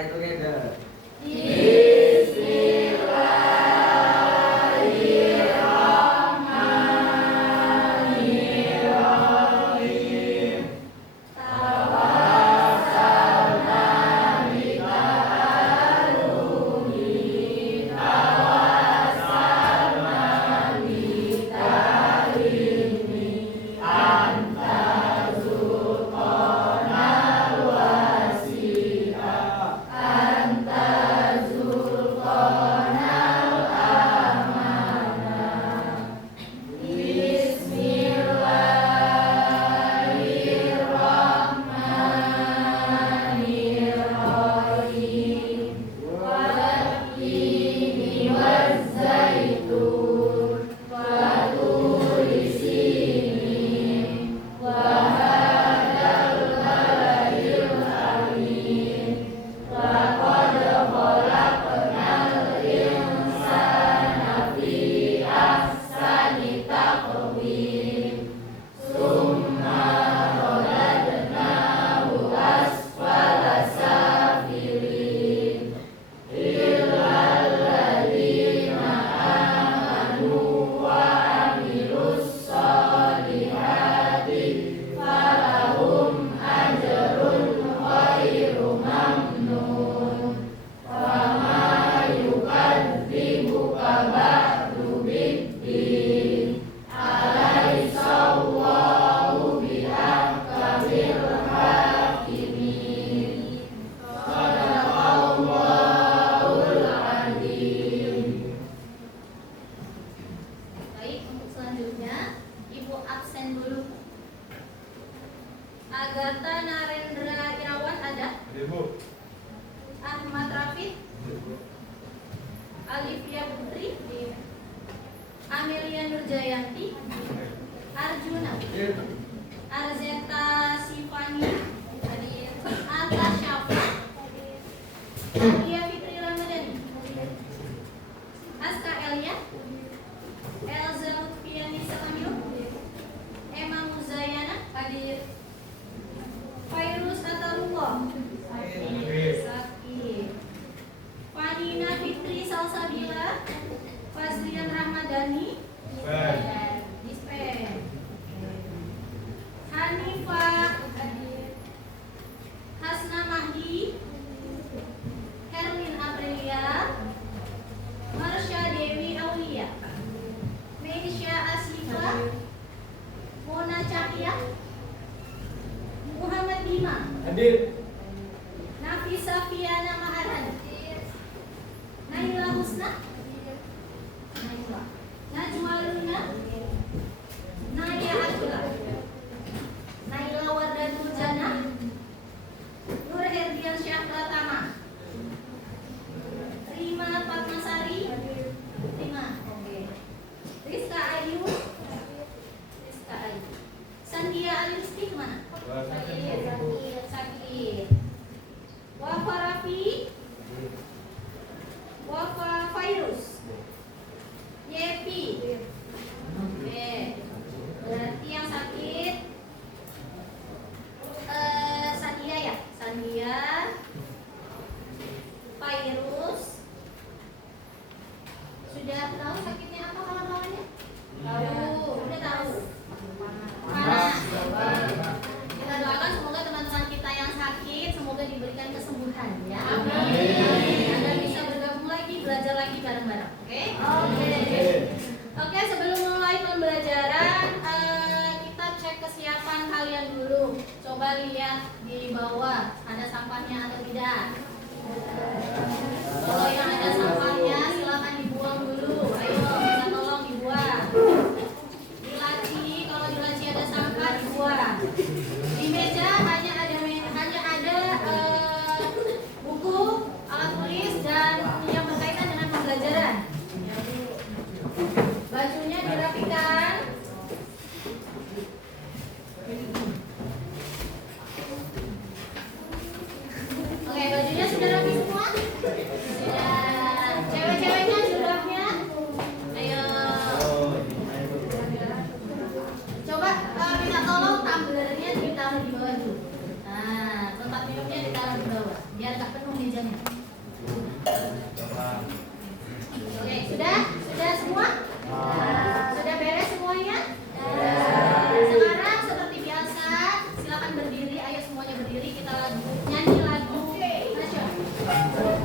try together. Agatha Narendra Irawan ada? Ibu. Ahmad Rafiq? Alivia Putri? Amelia Nurjayanti? Arjuna? Arzeta Sifani? Atta Syafa? Alia Fitri Ramadhani? Aska Elia? Elza Lutfiani Sakamil? Emma Muzayana? Hadir. Fairuz Atarullah? Sakit. Fanina Fitri Salsabila? Fazlian Ramadhani? Dispen. Hanifah Hasna Mahdi? Herlin Aprilia? Marsha Dewi Aulia? Meisha Asifa? Mona Cahya? Muhammad Bima? Hadir. Nafisa Fiana Maharan? Naila Husna? Naila. Najwa Luna? Naya Atula? Naila Wardatul Jannah? Nur Herdian Syahlatama? Rima Fatmasari? Rima, oke. Rizka Ayu? Rizka Ayu. Sandia Alisti kemana? Sakit. Wafa Rafi? Wafa Fairuz? Yepi? Oke. Berarti yang sakit Sandia ya? Sandia, Fairuz. Sudah tahu sakitnya apa kawan-kawannya? Tahu, udah tahu. Panas. Kita doakan semoga teman-teman kita yang sakit semoga diberikan kesembuhan ya. Amin. Anda bisa bergabung lagi, belajar lagi bareng-bareng. Oke? Oke, sebelum mulai pembelajaran kita cek kesiapan kalian dulu. Coba lihat di bawah ada sampahnya atau tidak. Kalau yang ada sampahnya silakan dibuang dulu. Ayo, minta tolong dibuang. Di laci, kalau di laci ada sampah dibuang. Di meja hanya ada buku, alat tulis dan yang berkaitan dengan pembelajaran. Bajunya dirapikan. Oke, bajunya sudah rapi semua? Sudah. Cewek-ceweknya jilbabnya? Ayo. Coba minta tolong tumblernya ditaruh di bawah dulu. Nah, tempat minumnya ditaruh di bawah. Biar gak penuh mejanya. Oke, sudah semua? Sudah beres semuanya? Sekarang seperti biasa, silakan berdiri. Ayo semuanya berdiri, kita nyanyi lagu nasional.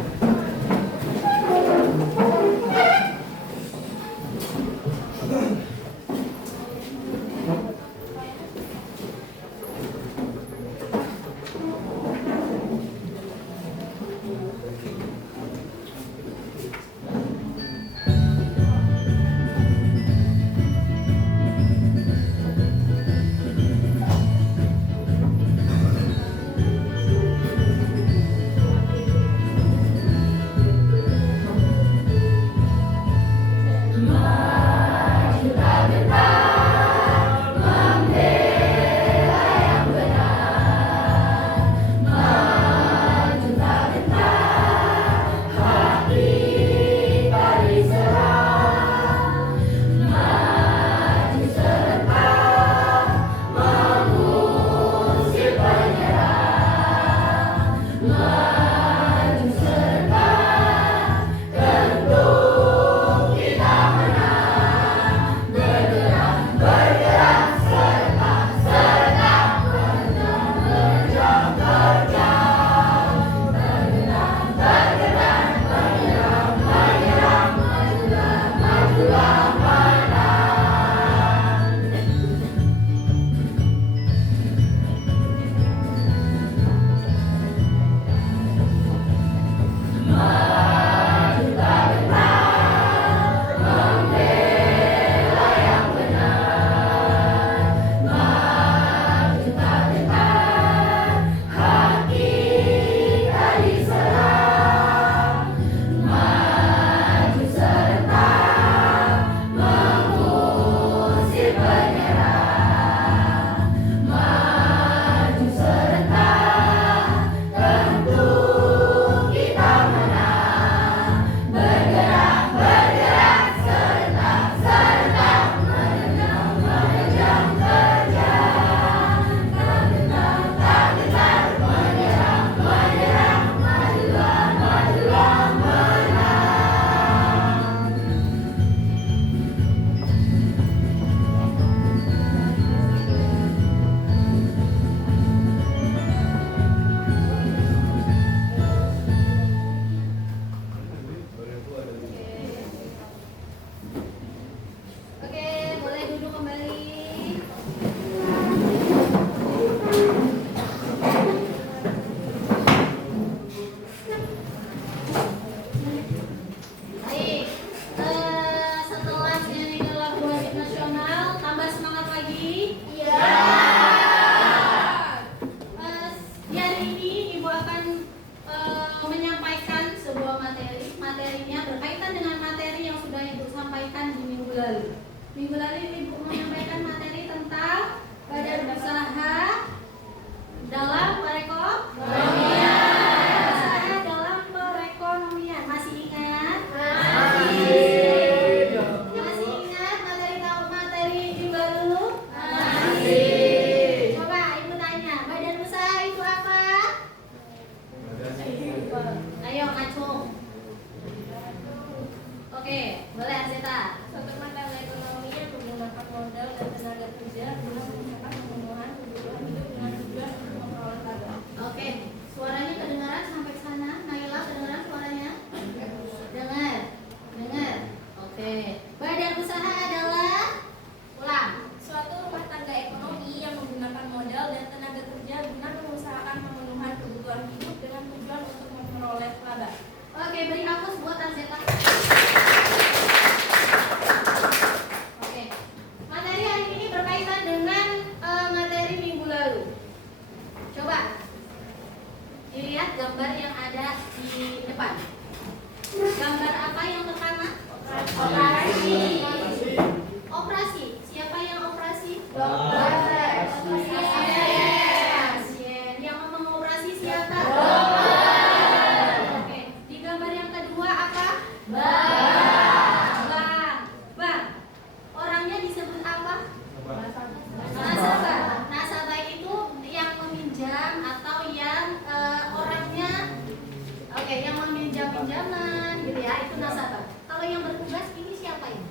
pinjaman gitu ya, itu nasabah. Kalau yang bertugas ini siapa ini?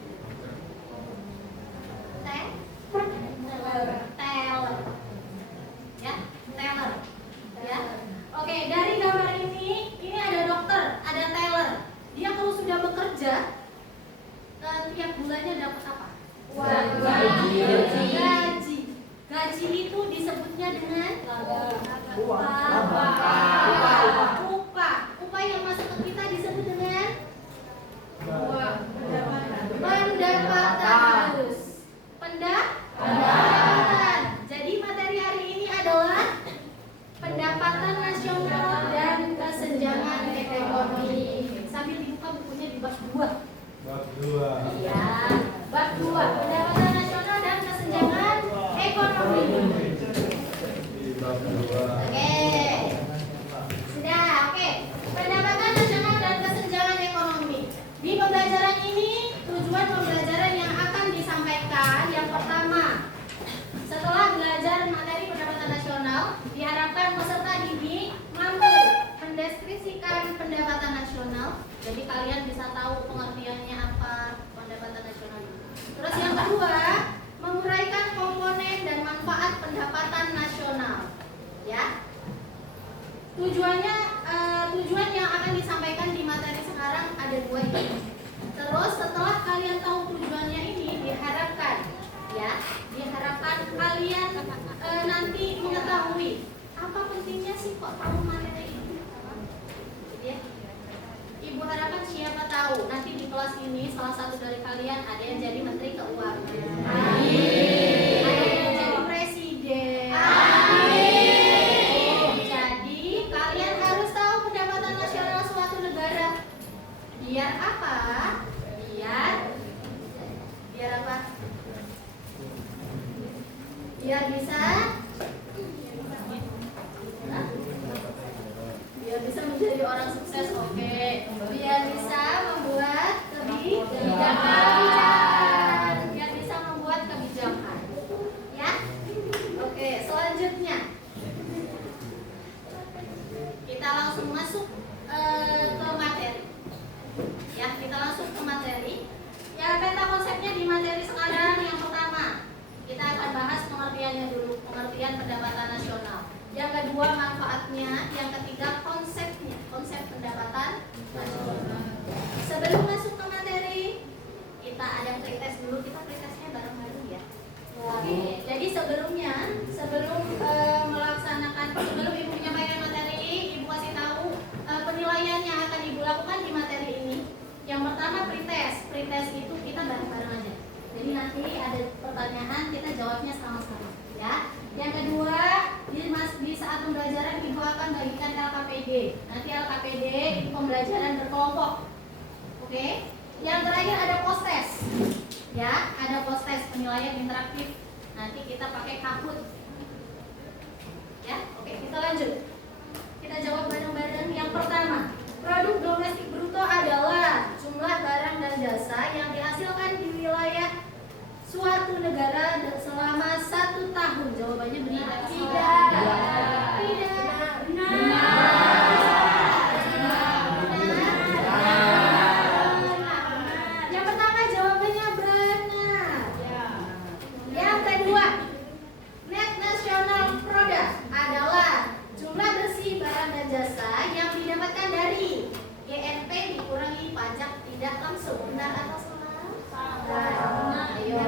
Teller. Ya, teller. Ya. Oke, dari gambar ini ada dokter, ada teller. Dia kalau sudah bekerja tiap bulannya dapat apa? Gaji. Gaji itu disebutnya dengan upah. Upah yang masuk ke kita disebut dengan pendapatan. Pendapatan. Jadi materi hari ini adalah pendapatan nasional dan kesenjangan ekonomi. Sambil dibuka bukunya di bab 2. Bab 2. Iya, bab 2, pendapatan nasional dan kesenjangan ekonomi. Bab 2. Oke. Sudah, oke. Pendapatan nasional dan kesenjangan ekonomi. Di pembelajaran ini, tujuan pembelajaran yang akan disampaikan yang pertama, setelah belajar materi pendapatan nasional, diharapkan peserta didik mampu mendeskripsikan pendapatan nasional. Jadi kalian bisa tahu pengertiannya apa pendapatan nasional itu. Terus yang kedua, menguraikan komponen dan manfaat pendapatan nasional. Ya. Tujuan yang akan disampaikan di materi sekarang ada 2 ini. Terus setelah kalian tahu tujuannya ini, diharapkan kalian nanti mengetahui apa pentingnya sih kok tahu materi ini. Ya. Ibu harapkan siapa tahu nanti di kelas ini salah satu dari kalian ada yang jadi menteri keuangan. Amin. Ada yang jadi presiden. Amin. Jadi kalian harus tahu pendapatan nasional suatu negara. Biar apa? Biar apa? Biar bisa menjadi orang sukses, oke. Biar bisa membuat kebijakan. Biar bisa membuat kebijakan. Ya? Oke, selanjutnya kita langsung masuk ke materi. Ya, kita langsung ke materi. Ya, peta konsepnya di materi sekarang yang pertama. Kita akan bahas pengertiannya dulu, pengertian pendapatan nasional. Yang kedua manfaatnya, yang ketiga konsepnya, konsep pendapatan nasional. Sebelum masuk ke materi, kita ada pretest dulu, kita pretestnya bareng-bareng ya. Oke, jadi sebelum ibu menyampaikan materi, ibu kasih tahu penilaian yang akan ibu lakukan di materi ini. Yang pertama pretest itu kita bareng-bareng aja. Jadi nanti ada pertanyaan, kita jawabnya sama-sama, ya. Yang kedua, di saat pembelajaran ibu akan bagikan LKPD. Nanti LKPD di pembelajaran berkelompok, oke. Yang terakhir ada post test, ya. Ada post test penilaian interaktif. Nanti kita pakai Kahoot, ya. Oke, kita lanjut. Kita jawab bareng-bareng. Yang pertama, produk domestik bruto adalah jumlah barang dan jasa yang dihasilkan di wilayah suatu negara selama 1 tahun. Jawabannya benar. Tidak. Yang pertama jawabannya benar. Yang kedua, net national product adalah jumlah bersih barang dan jasa yang didapatkan dari GNP dikurangi pajak tidak langsung. Benar atau salah? Salah. Ayo,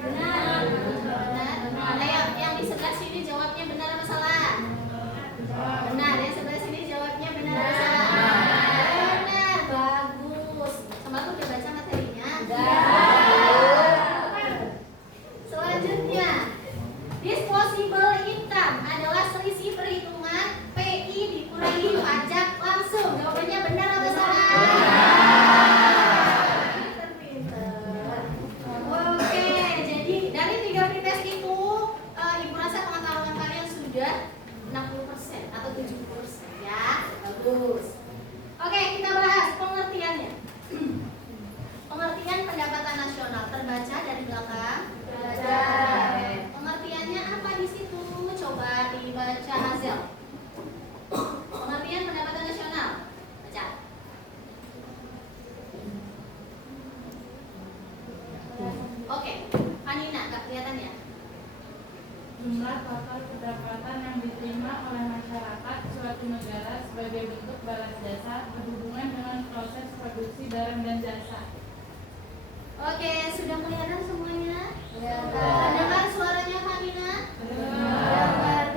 benar. Ada yang di sebelah sini jawabnya benar atau salah? Benar. Yang sebelah sini jawabnya benar atau salah? Benar. Bagus. Sama tuh udah baca materinya? Selanjutnya, disposable income adalah selisih perhitungan PI dikurangi pajak langsung. Jawabannya benar atau salah? Pinter. Oke, jadi dari 3 pretest itu ibu rasa pengetahuan kalian sudah 60% atau 70%, ya. Bagus. Oke, kita bahas pengertiannya. Pengertian pendapatan nasional terbaca dari belakang. Pengertiannya apa di situ? Coba dibaca Hazel. Pengertian pendapatan nasional. Baca. masyarakat suatu negara sebagai bentuk balas jasa berhubungan dengan proses produksi barang dan jasa. Oke, sudah kelihatan semuanya? Dengar suaranya Fanina?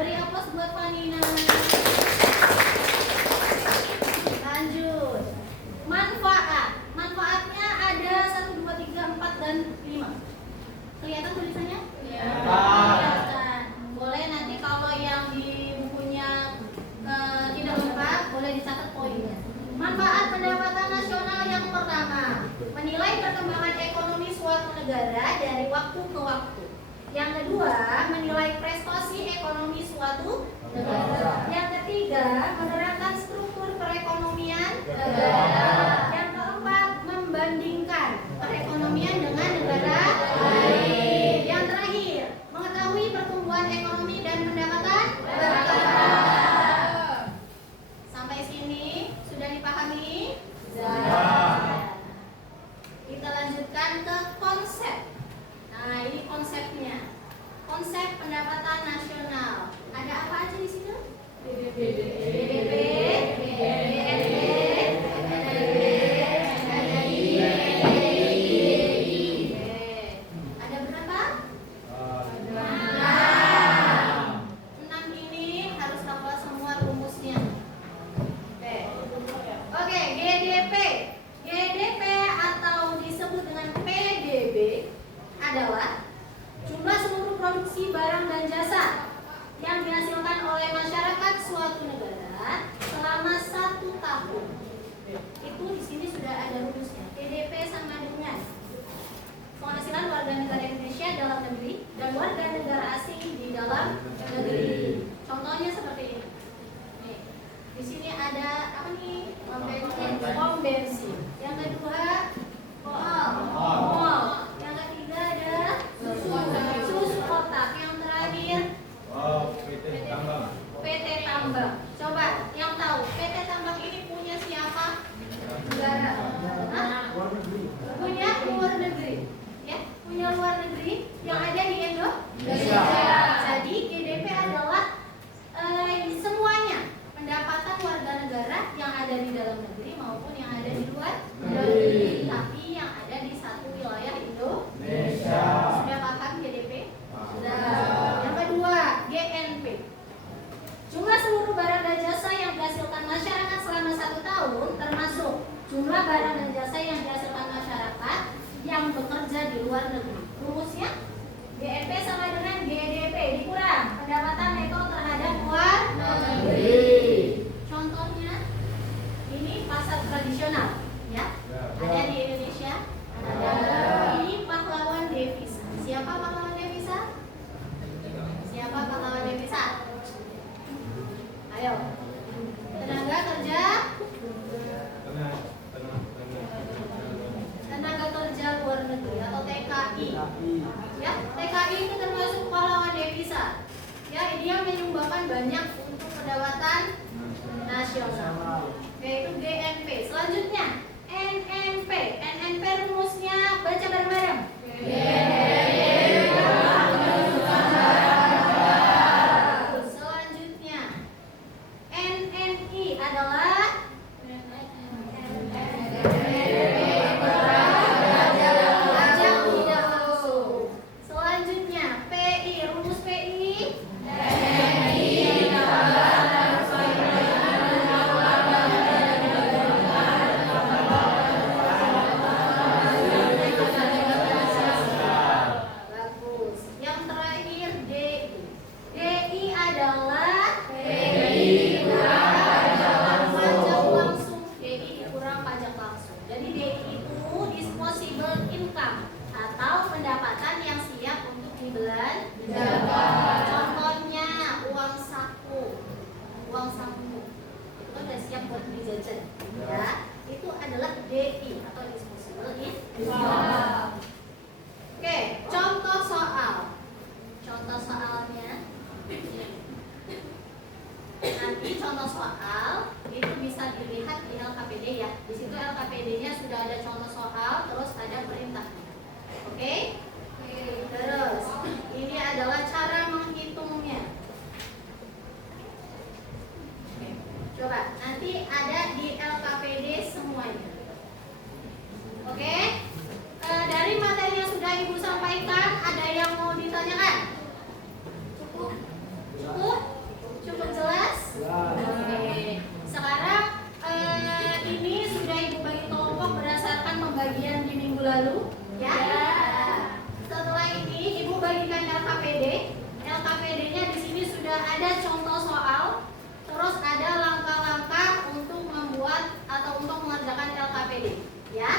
Beri aplaus buat Fanina. Lanjut. Manfaatnya ada 1, 2, 3, 4, dan 5. Kelihatan tulisannya? Kelihatan. Boleh nanti kalau yang di bukunya tidak lengkap, boleh dicatat poinnya. Manfaat pendapatan nasional yang pertama, menilai perkembangan ekonomi suatu negara dari waktu ke waktu. Yang kedua, menilai prestasi ekonomi suatu negara. Yang ketiga, menerangkan struktur perekonomian negara. Yang keempat, membandingkan perekonomian dengan negara lain. Yang terakhir, mengetahui pertumbuhan ekonomi dan pendapatan berkembang. Sampai sini sudah dipahami? Kita lanjutkan ke konsep. Nah, ini konsepnya. Konsep pendapatan nasional. Ada apa aja di sini? BDP, ada berapa? 6 ini harus hafal semua rumusnya. Oke, GDP. GDP atau disebut dengan PDB adalah jumlah seluruh produksi barang dan jasa yang dihasilkan oleh masyarakat suatu negara selama 1 tahun. Itu di sini sudah ada rumusnya. PDB sama dengan penghasilan warga negara Indonesia dalam negeri dan warga negara asing di dalam negeri. Contohnya seperti ini. Nih, di sini ada apa nih? Pom bensin. Yang kedua, mall. Yang ketiga ada susu kotak. Yang terakhir PT Tambang. Coba yang tahu PT Tambang ini punya siapa? Negara. Punya luar negeri. Ya, punya luar negeri yang ada di Indonesia. Jadi GDP adalah semuanya pendapatan warga negara yang ada di dalam negeri maupun yang ada di luar negeri, tapi yang ada di satu wilayah Indonesia. Sudah paham GDP? Sudah. Yang kedua, GNP. Jumlah seluruh barang dan jasa yang dihasilkan masyarakat selama 1 tahun, termasuk jumlah barang dan jasa yang dihasilkan masyarakat yang bekerja di luar negeri. Rumusnya GNP sama dengan GDP dikurang pendapatan neto terhadap luar negeri. Contohnya ini pasar tradisional, ya, ada di Indonesia. Ada. Ini pahlawan devisa. Siapa pahlawan devisa? Siapa pahlawan devisa? Ayo. Tenaga kerja. Tenaga kerja luar negeri atau TKI. Ya, TKI itu termasuk pahlawan devisa. Ya, dia menyumbangkan banyak untuk pendapatan nasional. Yaitu GNP. Selanjutnya NNP. NNP rumusnya baca bareng-bareng. Selanjutnya NNI adalah pajak tidak langsung. Selanjutnya PI, rumus PI bagus. Yang terakhir DI. DI adalah pajak langsung. DI kurang pajak langsung. Jadi DI itu disposable income atau pendapatan yang siap untuk dibelanjakan. Contohnya uang saku. Uang saku itu kan udah siap buat dijajan. Ya, itu adalah DI atau disposable income. Oke, contoh soal. Contoh soalnya nanti contoh soal itu bisa dilihat di LKPD ya. Di situ LKPD-nya sudah ada contoh soal, terus ada perintahnya. Oke? Terus ini adalah cara menghitungnya. nanti ada di LKPD semuanya. Oke? Dari materi yang sudah Ibu sampaikan, ada yang mau ditanyakan? Cukup? Cukup? Cukup jelas? Oke. Sekarang ini sudah Ibu bagi kelompok berdasarkan pembagian di minggu lalu, ya? Setelah ini Ibu bagikan LKPD. LKPD-nya di sini sudah ada contoh soal, terus ada langkah-langkah untuk membuat atau untuk mengerjakan LKPD, ya?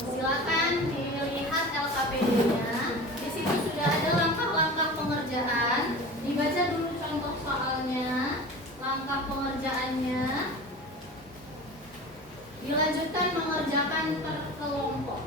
Silakan dilihat LKPD-nya. Di situ sudah ada langkah-langkah pengerjaan. Dibaca dulu contoh soalnya, langkah pengerjaannya. Dilanjutkan mengerjakan per kelompok.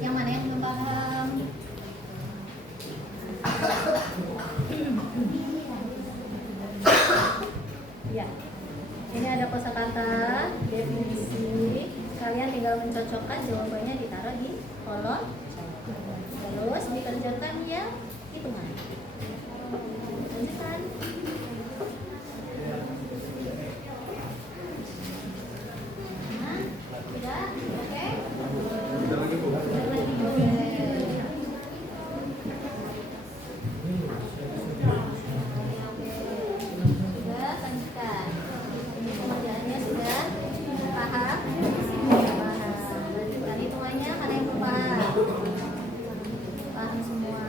Yang mana yang belum paham? Ya, ini ada kosakata, definisi. Kalian tinggal mencocokkan jawabannya, ditaruh di kolom. Terus dikerjakan ya hitungan. Lanjutkan. Nah, sudah, oke? Paham semua.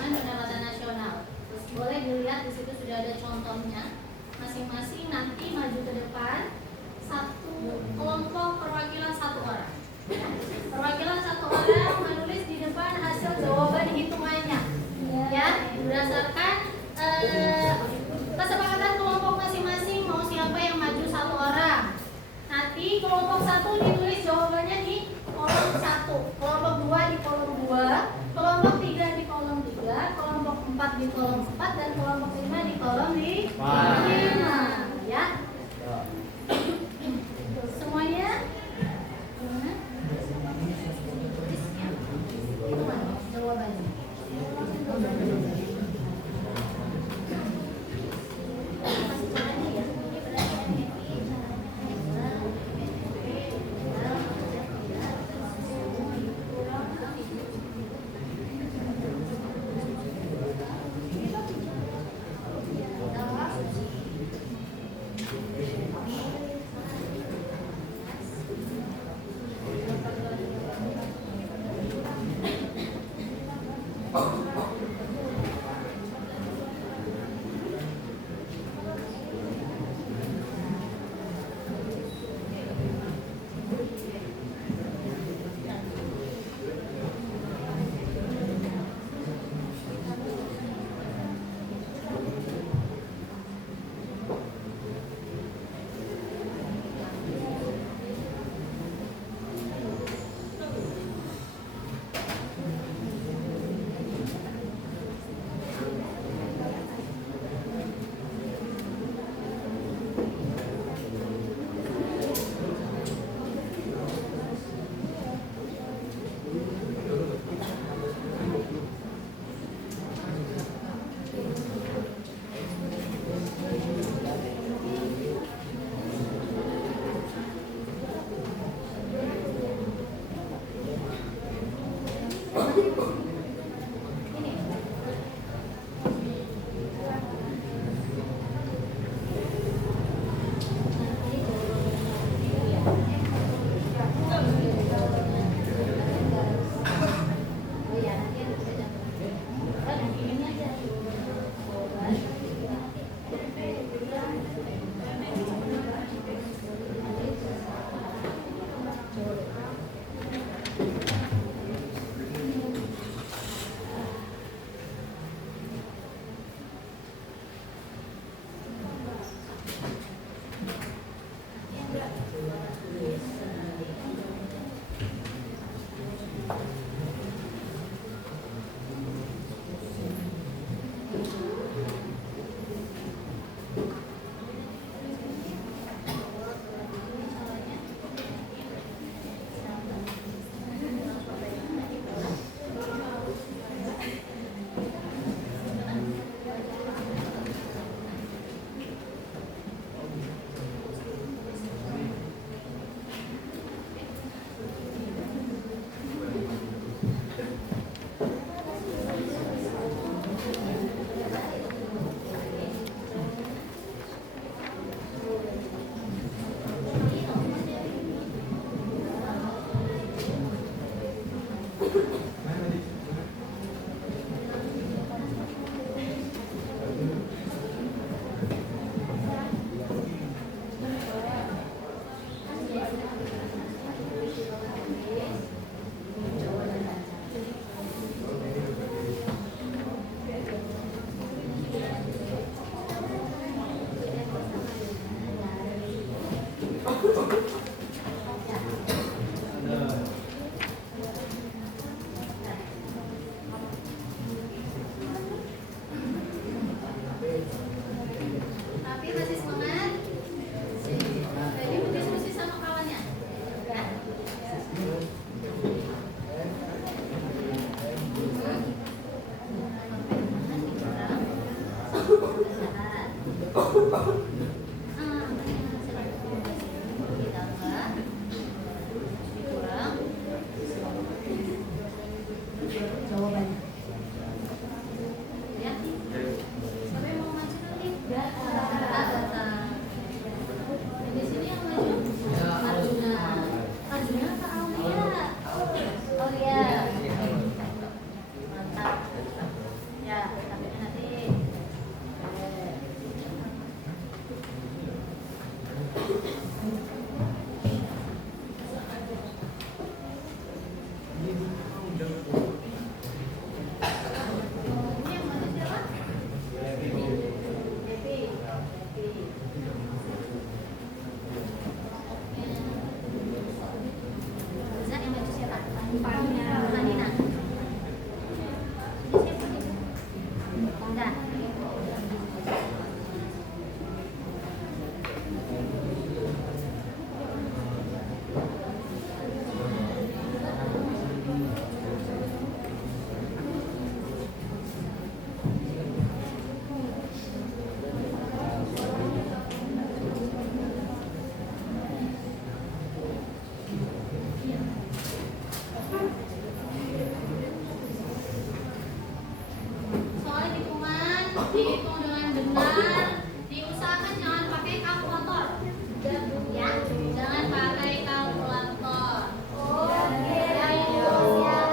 Perhitungan Pendapatan Nasional. Boleh dilihat di situ sudah ada contohnya. Masing-masing nanti maju ke depan, satu kelompok perwakilan satu orang. Perwakilan satu orang menulis di depan hasil jawaban hitungannya, ya, berdasarkan kesepakatan kelompok masing-masing mau siapa yang maju satu orang. Nanti kelompok satu ditulis jawabannya di kolom 1, kelompok 2 di kolom 2, kelompok 3 di kolom 3, kelompok 4 di kolom 4, dan kelompok 5 di kolom 5, ya. Semuanya hitungan jawabannya. Udah. Soal hitungan dihitung dengan benar, diusahakan jangan pakai kalkulator. Ya, jangan pakai kalkulator. Oke, ayo siap.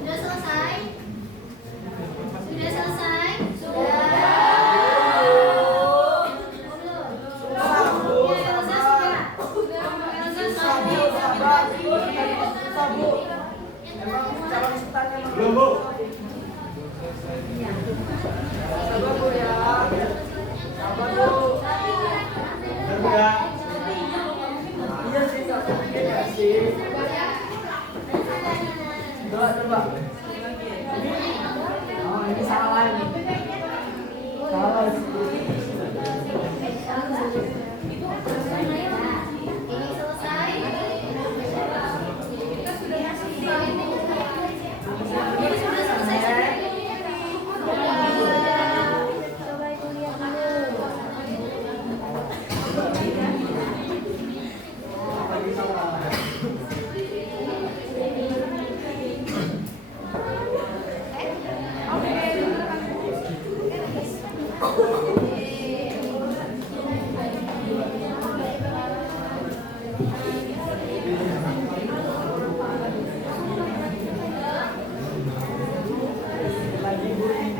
Sudah selesai? Sudah selesai? Sudah. Belum, Bu. Sabar, Bu, ya. Oh, ini salah nih. Salah. Ini selesai. Ini sudah selesai. Coba Ibu lihat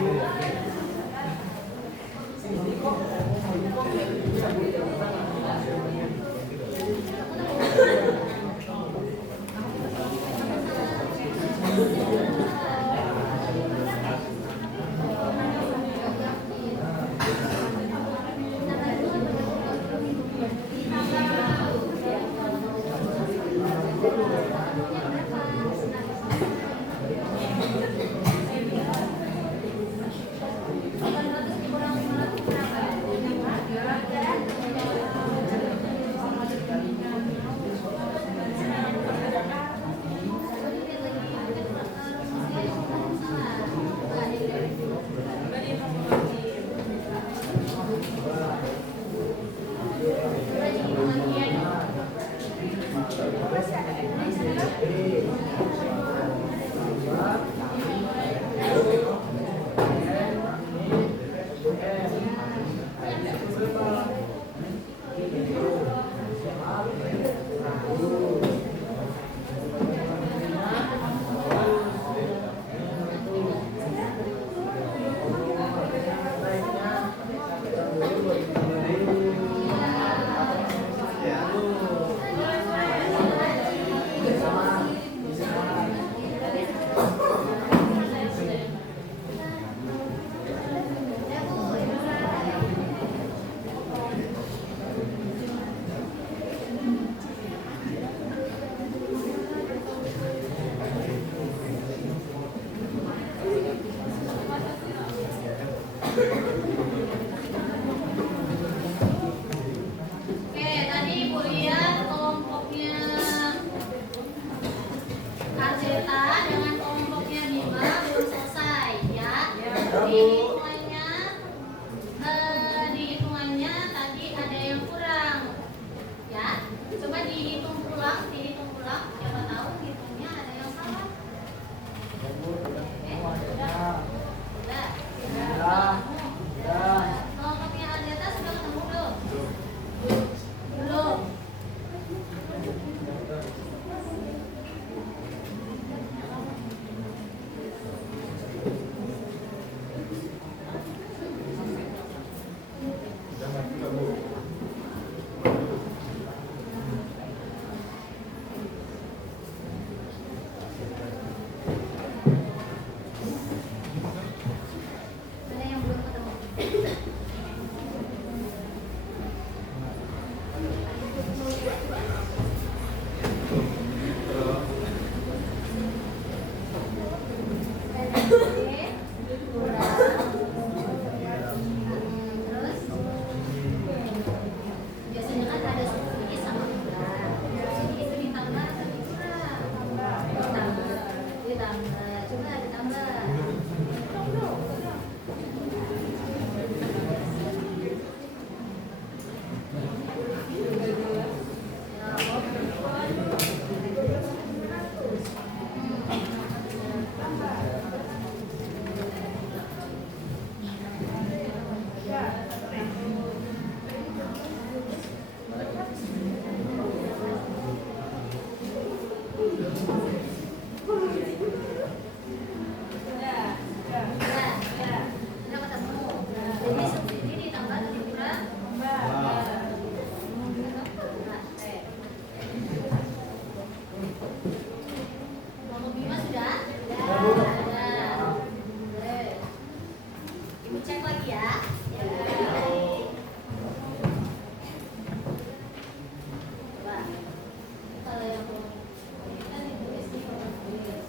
dulu. Oke, tadi Ibu lihat kelompoknya Arjeta dengan kelompoknya Bima belum selesai ya. Di hitungannya tadi ada yang kurang ya. Coba dihitung ulang. Siapa tahu hitungnya ada yang salah. Oke, sudah. Udah ketemu. Jadi subsidi ditambah atau dikurang? Kelompok Bima sudah? Sudah. Boleh. Ibu cek lagi ya. Coba. Kalau yang kan ditulis di kolom tulis.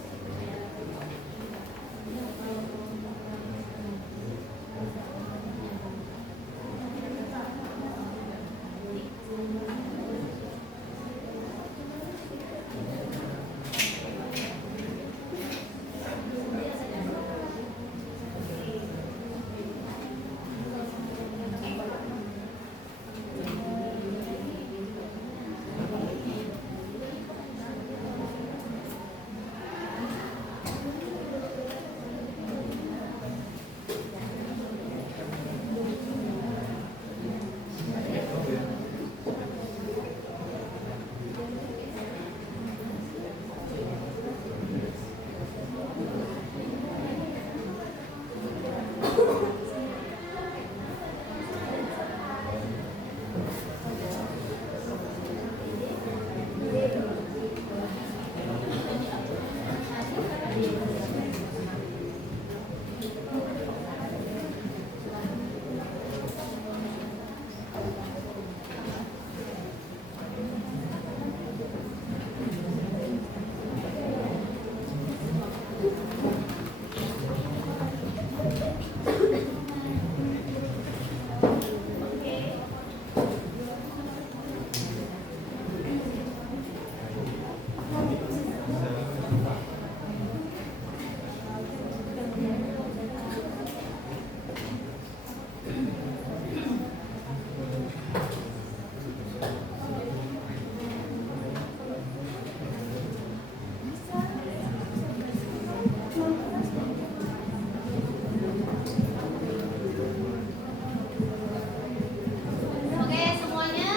Oke, semuanya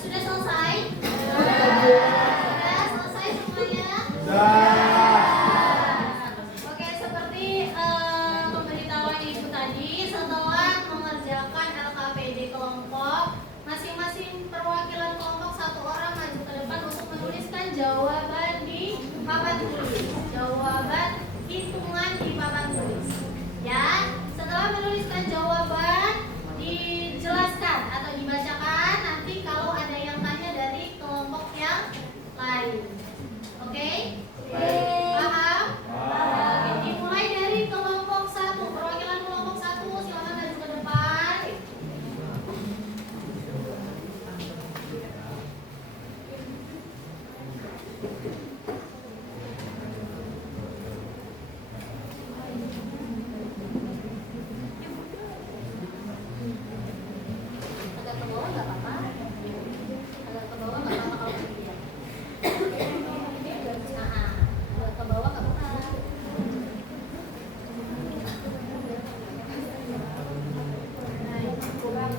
sudah selesai? Sudah selesai semuanya? Oke, seperti pemberitahuan Ibu tadi, setelah mengerjakan LKPD kelompok, masing-masing perwakilan kelompok satu orang maju ke depan untuk menuliskan jawaban di papan tulis. Jawaban hitungan di papan tulis. Ya, setelah menuliskan jawaban dijelaskan atau dibacakan nanti kalau ada yang tanya dari kelompok yang lain. Oke? Paham? Oke, dimulai dari kelompok 1. Perwakilan kelompok 1 silakan maju ke depan. Agak ke bawah nggak apa-apa. Agak ke bawah nggak apa-apa kalau begini. Nah, agak ke bawah nggak apa-apa. Nah, ini kurang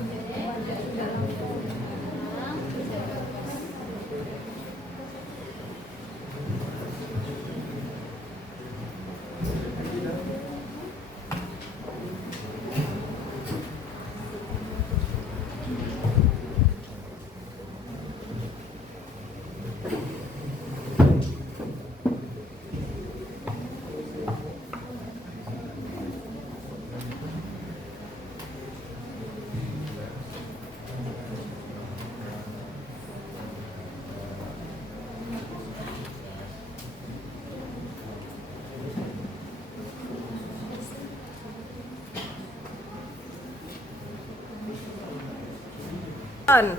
On.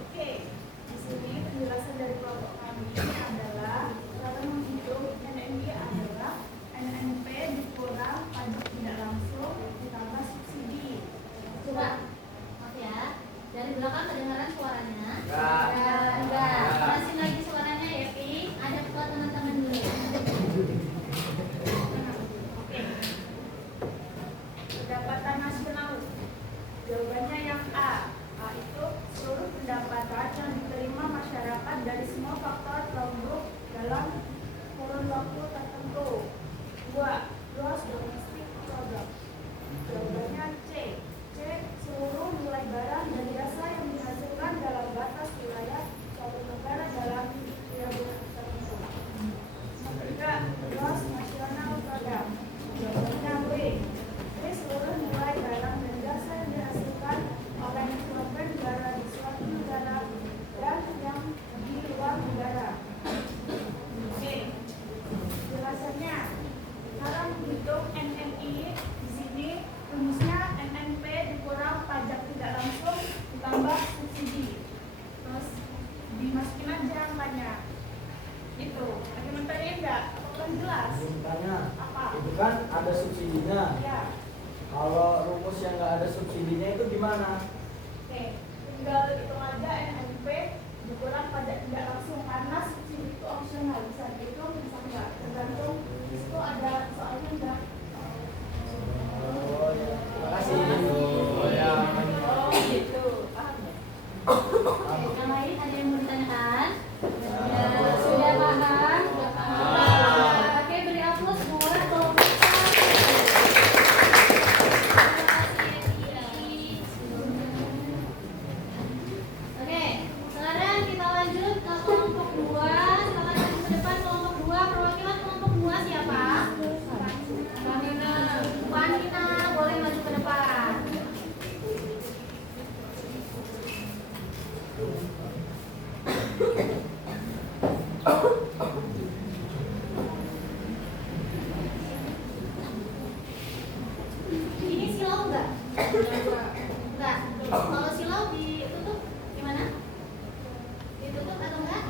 Oke, di sini penjelasan dari semua faktor produk dalam kurun waktu tertentu. 2. Gross domestic product. Jawabannya C. C. Seluruh nilai barang dan jasa yang dihasilkan dalam batas wilayah suatu negara dalam periode tertentu. 3. Gross national product. Jawabannya B. B. Seluruh nilai barang dan jasa yang dihasilkan oleh suatu negara di suatu negara dan yang di luar negara. C. Jelasannya, cara menghitung NNI di sini rumusnya NNP dikurang pajak tidak langsung ditambah subsidi. Terus dimasukin aja angkanya. Itu. Lagi menteri enggak? Apakah jelas? Tanya, Apa? itu kan ada subsidinya. Ya. Kalau rumus yang nggak ada subsidinya itu gimana? Oke. Tinggal hitung aja NNP dikurang pajak tidak langsung karena subsidi itu opsional, bisa dihitung bisa enggak, tergantung itu ada soalnya enggak. Oh ya, terima kasih. Oh gitu, paham ya? Oke, yang lain ada yang mau ditanyakan? Ya, sudah paham? Nah, oke, beri aplaus buat kelompok satu. Terima kasih, Eki. Oke, sekarang kita lanjut ke kelompok 2. Setelah maju ke depan kelompok 2, perwakilan kelompok 2 siapa? Wanita, boleh maju ke depan. Ini silau enggak? Enggak. Kalau silau ditutup gimana? Ditutup atau enggak?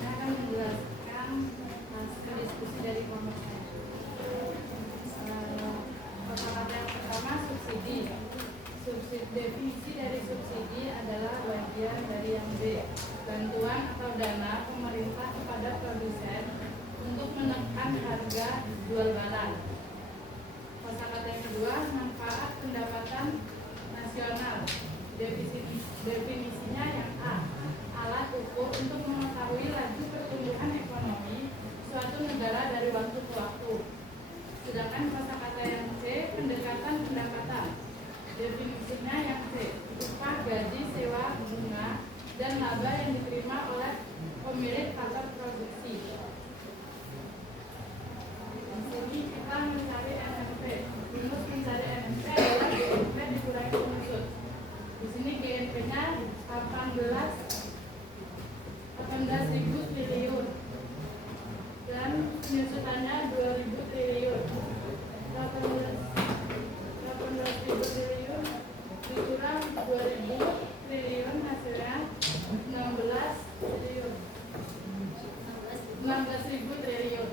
Saya akan menjelaskan hasil diskusi dari kelompok saya. Kata-kata yang pertama, subsidi. Definisi dari subsidi adalah bagian dari yang B, bantuan atau dana pemerintah kepada produsen untuk menekan harga jual barang. Kata-kata yang kedua, manfaat pendapatan nasional. Definisinya yang A, alat ukur untuk mengetahui laju pertumbuhan ekonomi suatu negara dari waktu ke waktu. Sedangkan kosakata yang C, pendekatan pendapatan. Definisinya yang C, upah, gaji, sewa, bunga, dan laba yang diterima oleh pemilik kantor produksi. Di sini kita mencari NNP. Rumus mencari NNP adalah GNP dikurangi penyusut. Di sini GNP-nya 18.000 triliun dan penyusutannya 2.000 triliun. 18.000 triliun dikurang 2.000 triliun hasilnya 16 triliun. 16.000 triliun.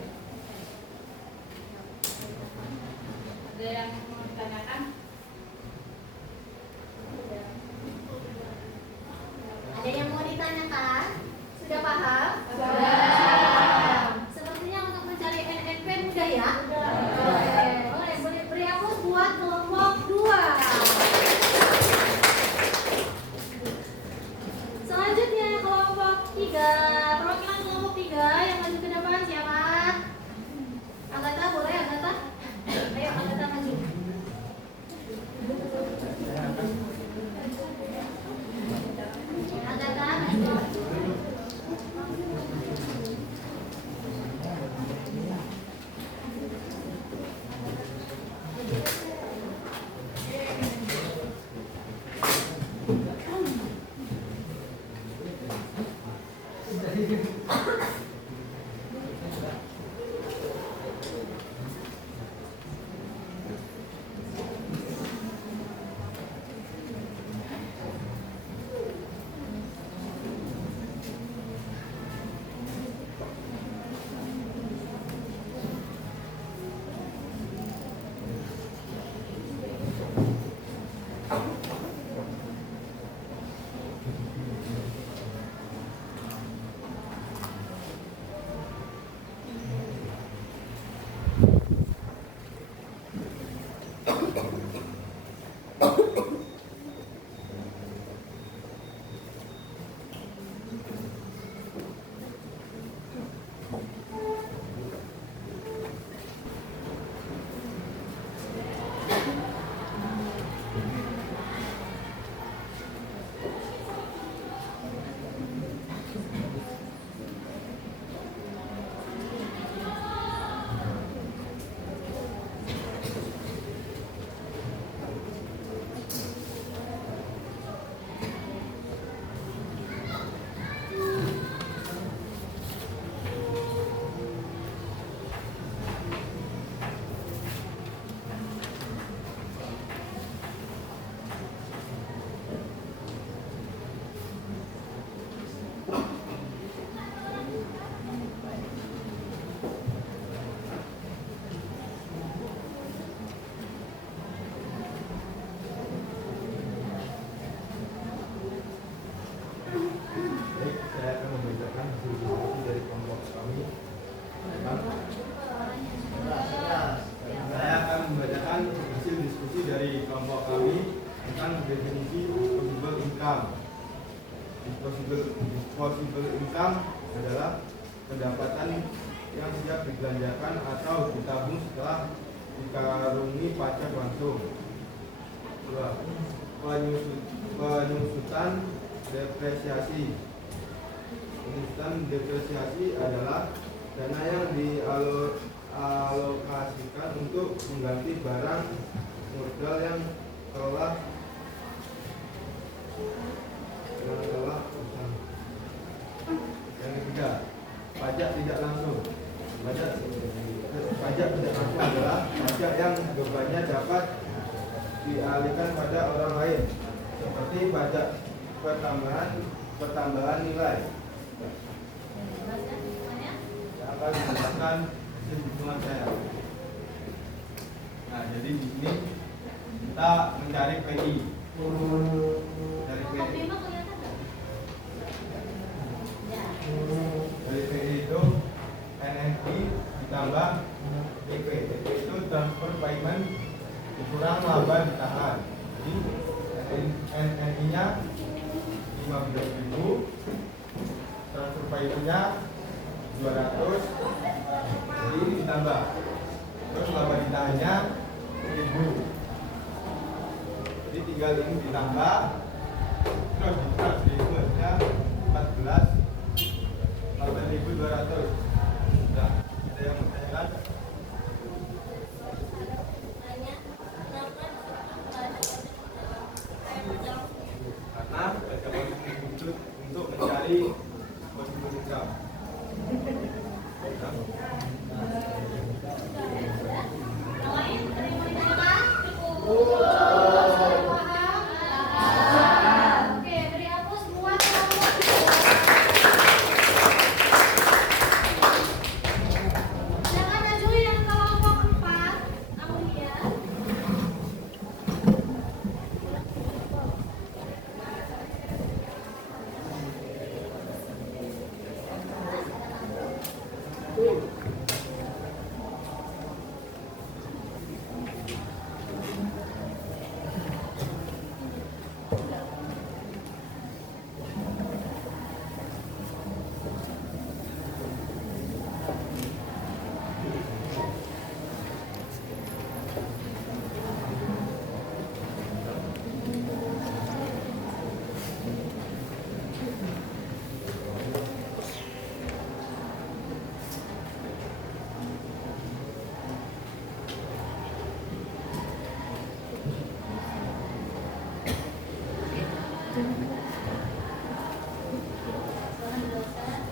Ada yang mau ditanyakan? Ada yang mau ditanyakan? Sudah paham? Sudah. Sepertinya untuk mencari NNP mudah ya? Boleh beri aplaus buat kelompok 2. Selanjutnya kelompok 3. Perwakilan kelompok 3 yang maju ke depan siapa? Agatha, boleh Agatha? Ayo Agatha maju. definisi disposable income. Disposable income adalah pendapatan yang siap dibelanjakan atau ditabung setelah dikarungi pajak langsung. 2. Penyusutan depresiasi. Penyusutan depresiasi adalah dana yang dialokasikan untuk mengganti barang modal yang telah usang. Yang ketiga, pajak tidak langsung. Pajak tidak langsung adalah pajak yang bebannya dapat dialihkan pada orang lain, seperti pajak pertambahan nilai. Saya akan menjelaskan hitungan saya. Nah, jadi di sini kita mencari PI. Dari PI. Dari PI itu NNI ditambah DP. DP itu transfer payment dikurang laba ditahan. Jadi NNI-nya 15.000, transfer payment-nya 200, jadi ini ditambah. Terus laba ditahannya 1.000. Jadi tinggal ini ditambah, terus dikurangnya 14.200. Sudah, ada yang mau tanyakan? Karena baca positif untuk mencari positif income.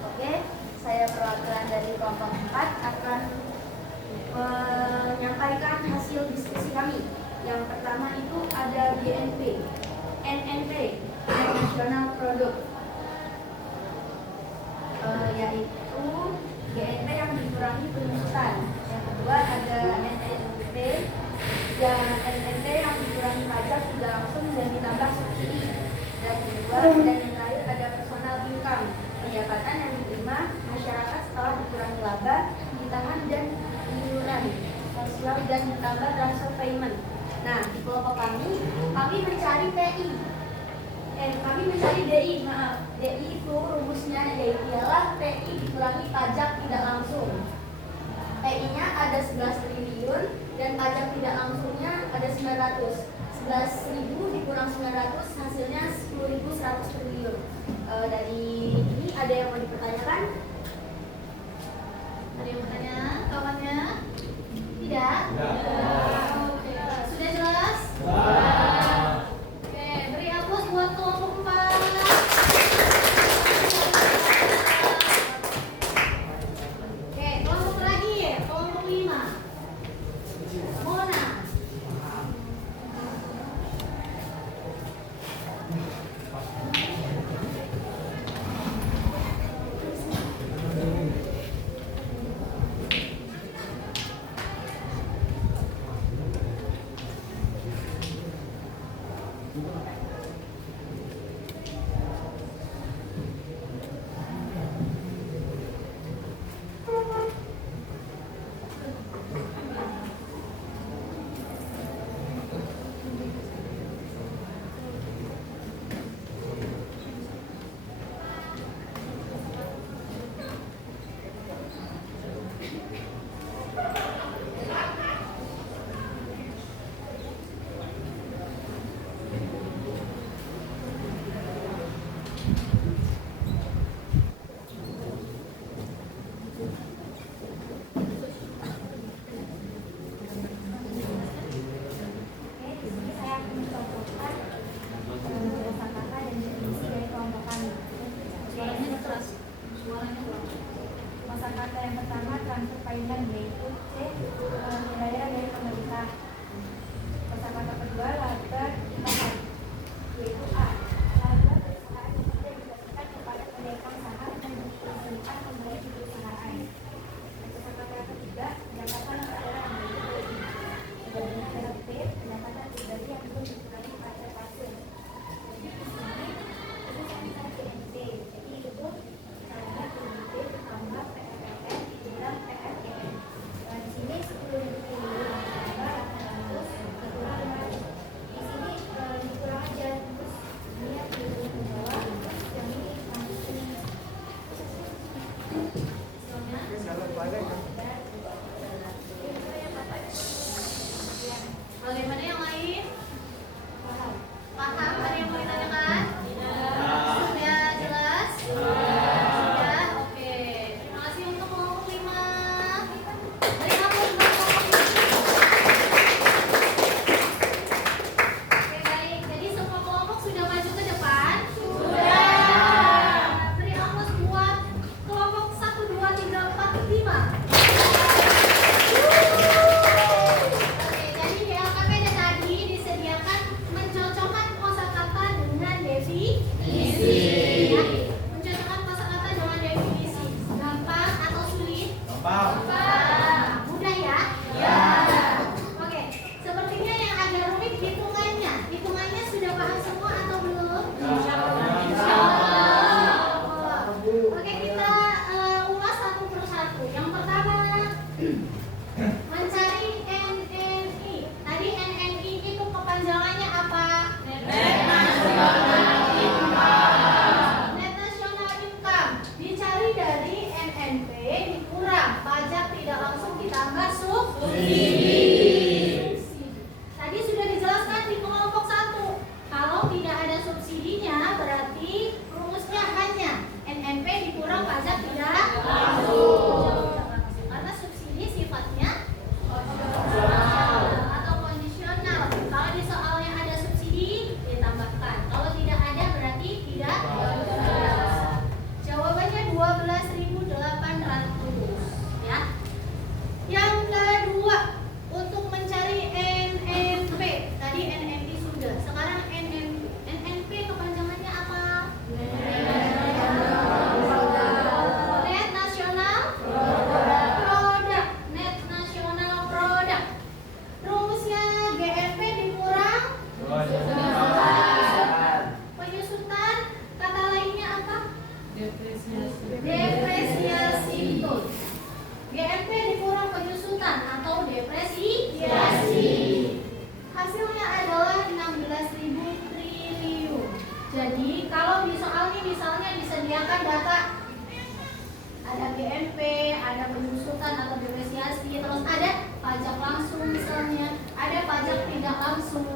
Oke, saya perwakilan dari kelompok 4 akan menyampaikan hasil diskusi kami. Yang pertama itu ada GNP, NNP, National Product, yaitu GNP yang dikurangi penyusutan. Yang kedua ada NNP, dan NNP yang dikurangi pajak tidak langsung dan ditambah subsidi. Dan kedua, dan yang terakhir ada personal income, pendapatan yang diterima masyarakat setelah dikurangi laba, ditahan dan iuran sosial dan ditambah transfer payment. Nah, di kelompok kami mencari PI. Kami mencari DI, maaf. DI itu rumusnya ialah PI dikurangi pajak tidak langsung. PI-nya ada 11 triliun dan pajak tidak langsungnya ada 900. 11.000 dikurang 900 hasilnya 10.100 triliun. Dari ini ada yang mau dipertanyakan? Ada yang bertanya? Kawannya? Tidak? Oke. Sudah jelas? Oke, beri aplaus buat kelompok 4. Oke, kelompok terakhir, kelompok 5. Mona. Oke, di sini saya akan mencontohkan kosakata dan definisi dari kelompok kami. Suaranya keras. Suaranya keras. Kosakata yang pertama transfer payment yaitu C, pembayaran dari pemerintah. Kosakata kedua laba tambahan yaitu A, laba perusahaan yang tidak diberikan kepada pemegang saham dan disimpan kembali di perusahaan. Kosakata yang ketiga pendapatan negara yaitu B. Sebagian adalah P, pendapatan pribadi yang belum dikurangi pada pasien. Jadi di sini itu sama BNP. Jadi itu namanya BNP ditambah PRPN dikurang PRPN. Nah, di sini 10.000 triliun tambah 800 dikurang 500. Di sini dikurang aja terus ini yang triliun ke bawah terus yang ini masuk sini. Bagaimana yang lain? Paham? Ada yang mau ditanyakan? Sudah jelas? Sudah? Oke. Terima kasih untuk kelompok 5. Beri aplaus untuk kelompok 5. Oke, baik. Jadi semua kelompok sudah maju ke depan? Sudah. Beri aplaus buat kelompok 1, 2, 3, 4, 5. Oke, jadi di LKPD tadi disediakan mencocokkan kosakata dengan definisi. Ya, mencocokkan kosakata dengan definisi. Gampang atau sulit? Gampang. Mudah ya? Ya. Oke, sepertinya yang agak rumit hitungannya. Hitungannya sudah paham semua atau belum? Insya Allah. Oke, kita ulas satu persatu. Yang pertama, mencari NNI. Tadi NNI itu kepanjangannya apa? Net National Income. Dicari dari NNP dikurang pajak tidak langsung ditambah subsidi. Tadi sudah dijelaskan di kelompok 1. Kalau tidak ada subsidinya berarti rumusnya hanya NNP dikurang pajak tidak langsung. Karena subsidi sifatnya atau kondisional. Kalau di soalnya ada subsidi ditambahkan. Kalau tidak ada berarti tidak. Jawabannya 12.800 ya. Yang kedua, untuk mencari NNP. Tadi NNP sudah. Sekarang NNP kepanjangannya apa? Net National Product. Net National Product. Rumusnya GNP dikurang penyusutan. Kata lainnya apa? Depresiasi. Betul. GNP dikurang penyusutan atau depresiasi. Hasilnya adalah 16.000 triliun. Jadi kalau di soal ini misalnya disediakan data ada GNP, ada penyusutan atau depresiasi, terus ada pajak langsung misalnya, ada pajak tidak langsung.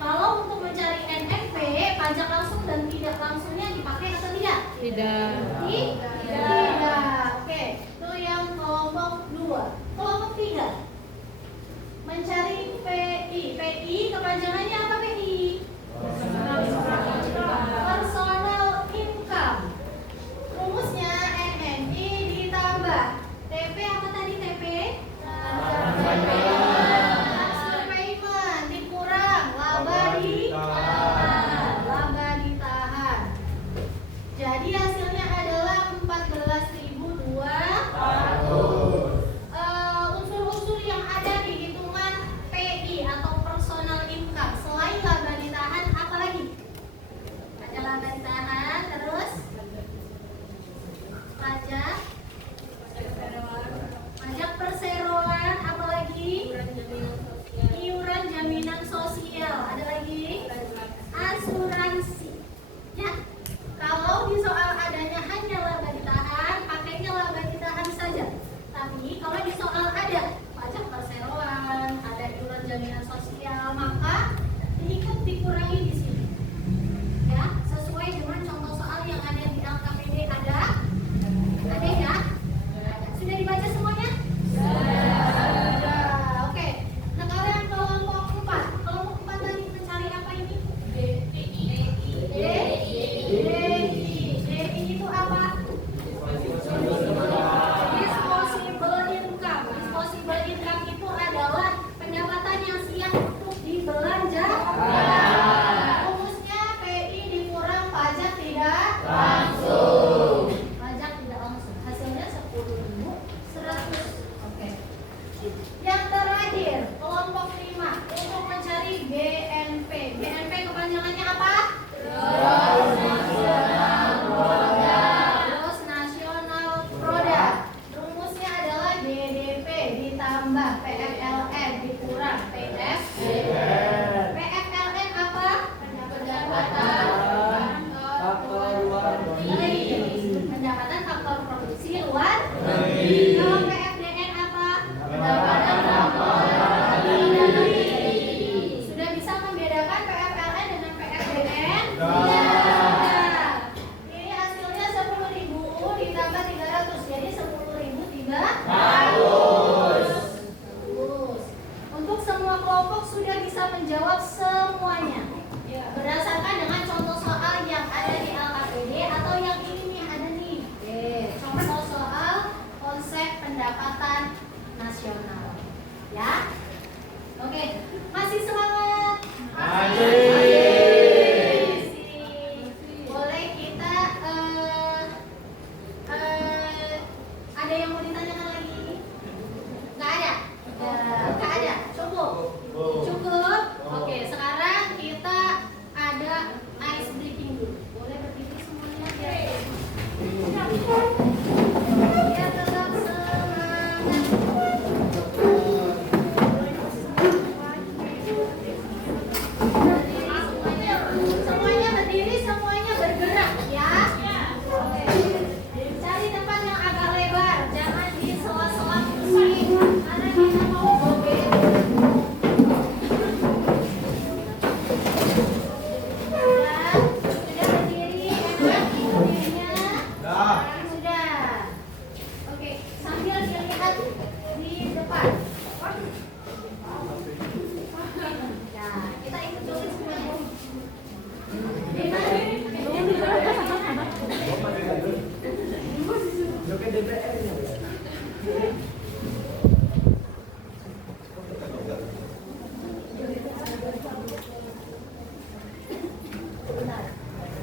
Kalau untuk mencari NNP, pajak langsung dan tidak langsungnya dipakai atau tidak? Tidak. Tidak. Oke, itu yang kelompok 2. Kelompok 3. Mencari PI. PI kepanjangannya apa PI? Personal income. Rumusnya NNI ditambah TP apa tadi TP? Transfer payment dikurang laba ditahan. Jadi hasilnya adalah 14.200. Unsur-unsur yang ada di hitungan PI atau personal income selain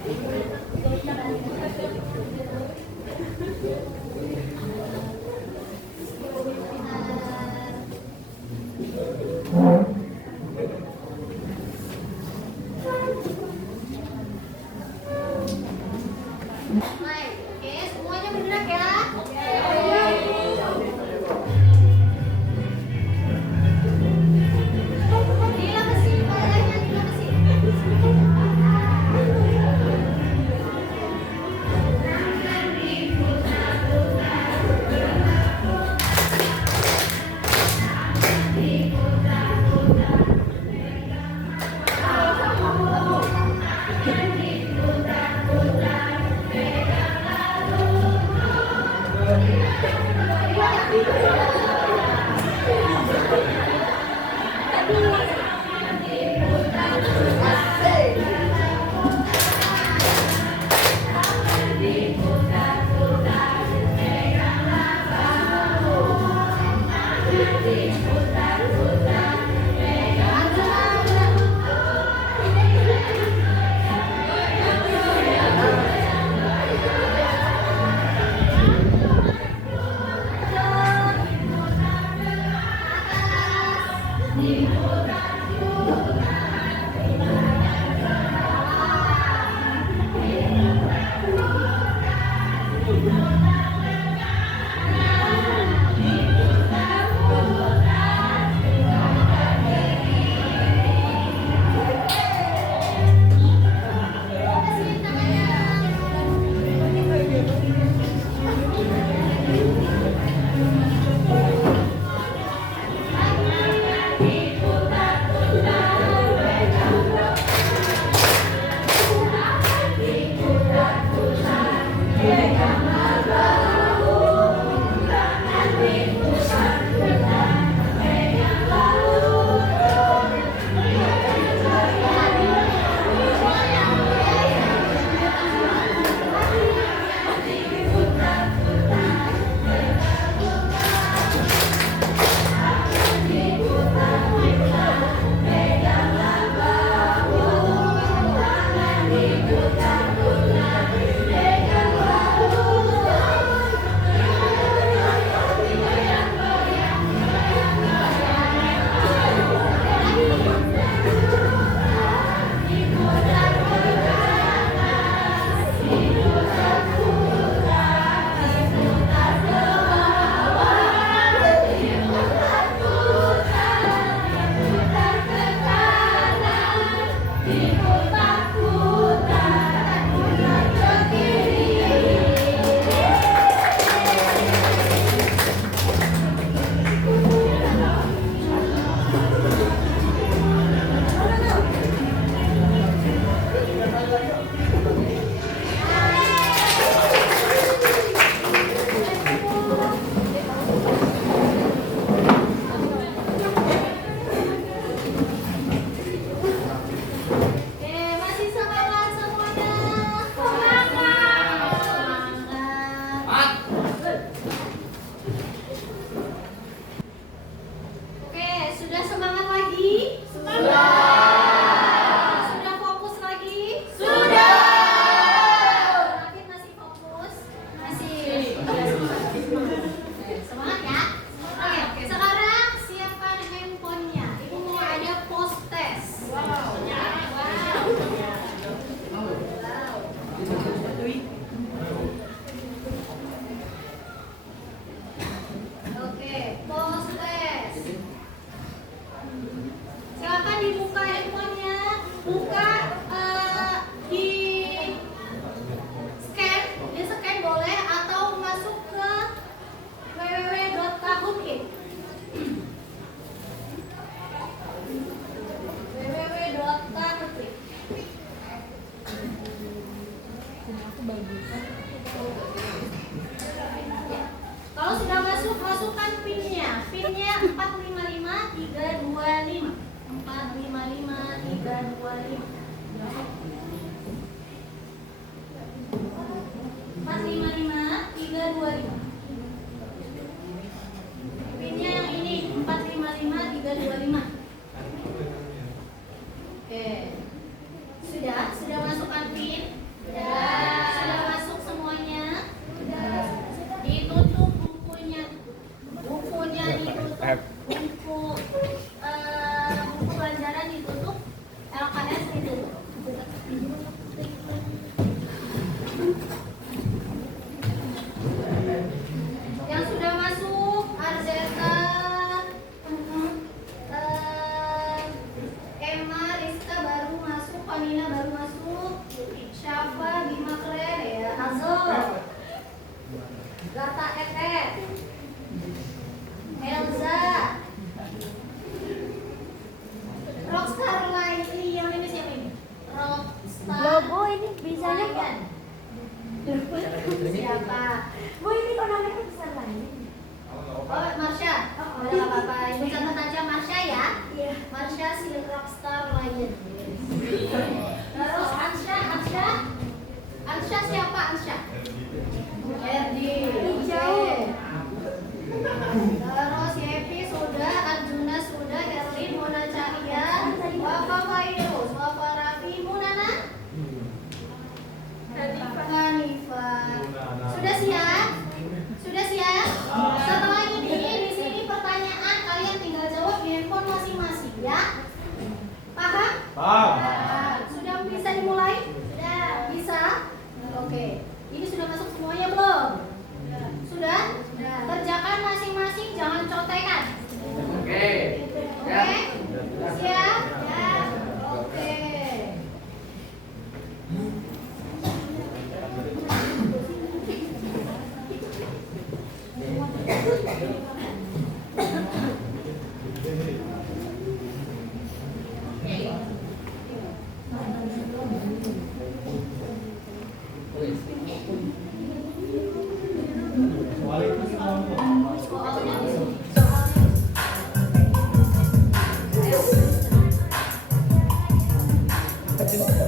Oke, semuanya bergerak ya. Dila kasih, padanya Dila kasih. Kalau sudah masuk, masukkan pinnya. Pinnya 455325. 455325. 455325. Pinnya yang ini 455325. Oke. Sudah masukkan pin. ini bisanya kok. Siapa? Bu ini kok namanya besar lagi? Oh, Marsha. Oh, udah nggak apa-apa. Ibu catat aja Marsha ya. Iya. Marsha si rockstar Lion. Terus Ansha siapa Ansha? Erdi. Hijau. Terus Yepi sudah, Arjuna sudah, Erlin, Mona Cahya, Wafa Fairuz, Wafa Rafi, Munana, Hanifah. Sudah siap? Sudah siap? Setelah ini di sini pertanyaan kalian tinggal jawab di handphone masing-masing ya. Paham? Paham. Nah, sudah bisa dimulai? Sudah. Bisa? Oke. Ini sudah masuk semuanya belum? Sudah? Kerjakan masing-masing, jangan contekan. Oke. Oke? Siap? Ya. Oke. Soalnya di sini.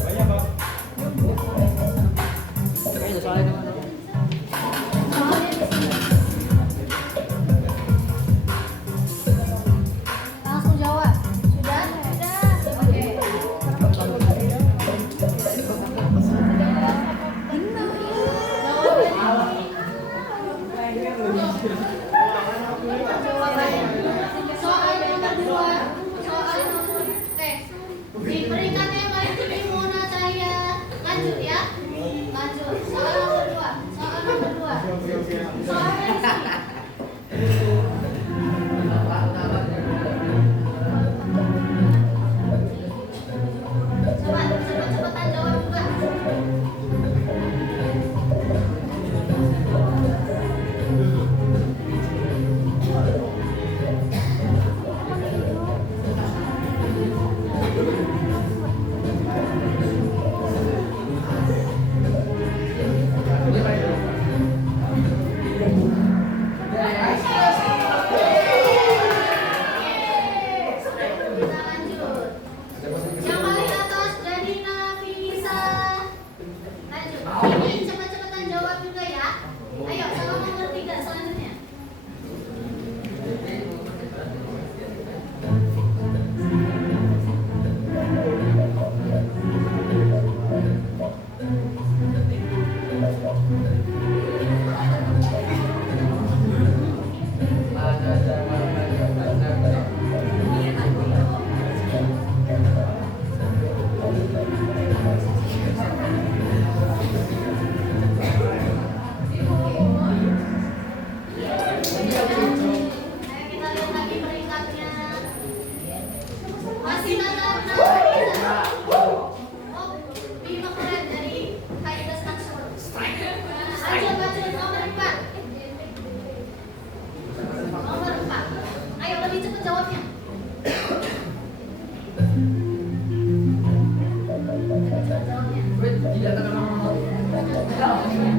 Banyak, Pak. Langsung jawab. Sudah? Oke. Soal nomor 2. Di peringkat yang paling tinggi Mona Cahya. Lanjut ya. Lanjut. Soal nomor 2. Soal nomor 2. Soal yang di sini. Coba cepat-cepatan jawab juga. Kita lanjut. Yang paling atas jadi Nafisa. Lanjut. Ini cepat-cepatan jawab juga ya. Ayo, soal nomor 3 selanjutnya. Ayo kita lihat lagi peringkatnya. Masih tetap Nafisa. Oh, Bima keren dari Kaidah Staksur. Lanjut nomor 4. Nomor 4. Ayo lebih cepat jawabnya. Lebih cepat jawabnya.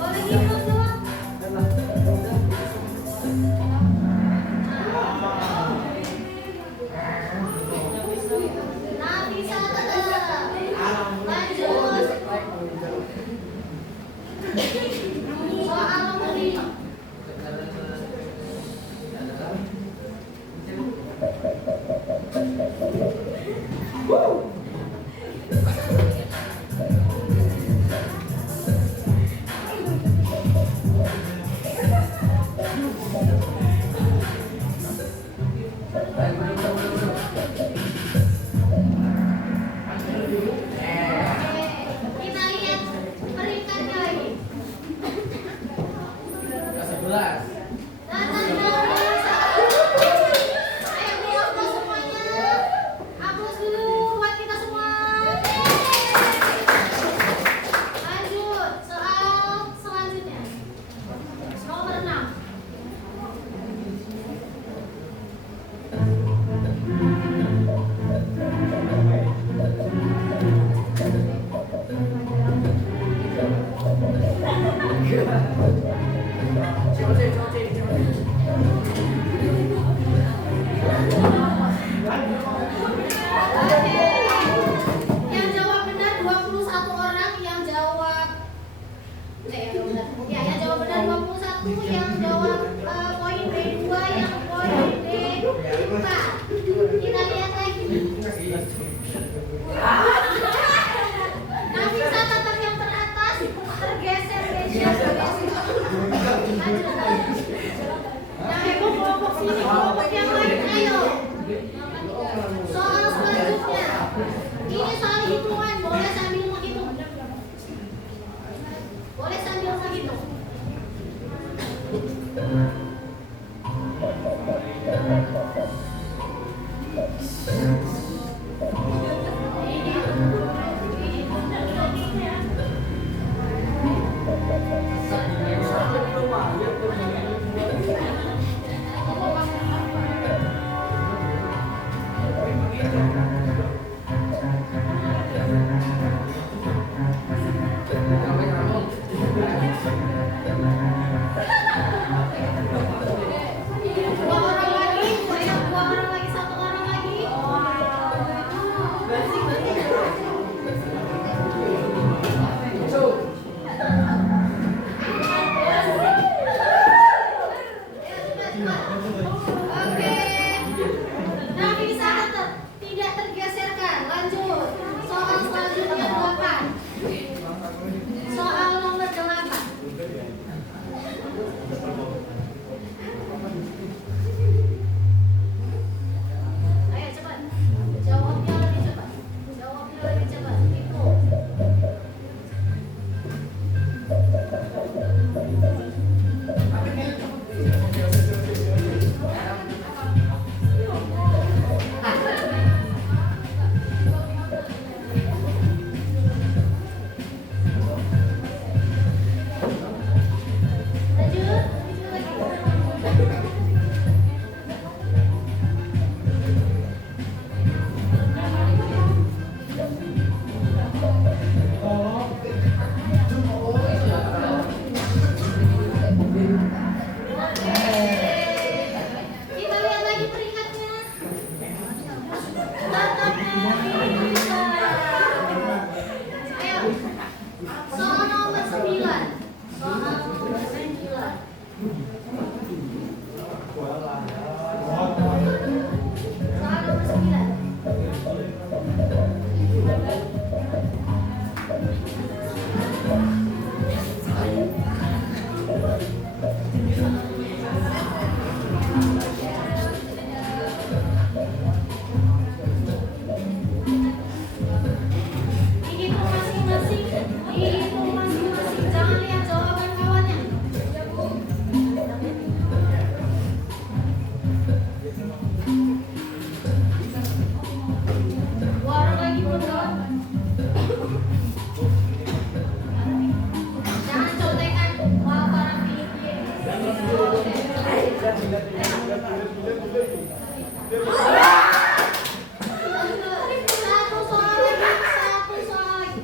Boleh hidup doang. Nafisa tetap Dua orang lagi, ayo dua orang lagi, satu orang lagi. Oke. Nah, di saat tidak tergeserkan, lanjut. Soal selanjutnya 8. Soal nomor 8. Ayo cepat. Jawabnya lebih cepat. Jawabnya lebih cepat. Itu. Lanjut. Kita lihat lagi peringkatnya. Tetapnya bisa. Ayo. Soal nomor 9. Soal nomor 9. Soal nomor 9. Dihitung masing-masing. Dihitung masing-masing. Jangan lihat jawaban kawannya. Dua orang lagi belum jawab. Jangan contekan wah para Satu soal lagi, satu soal lagi.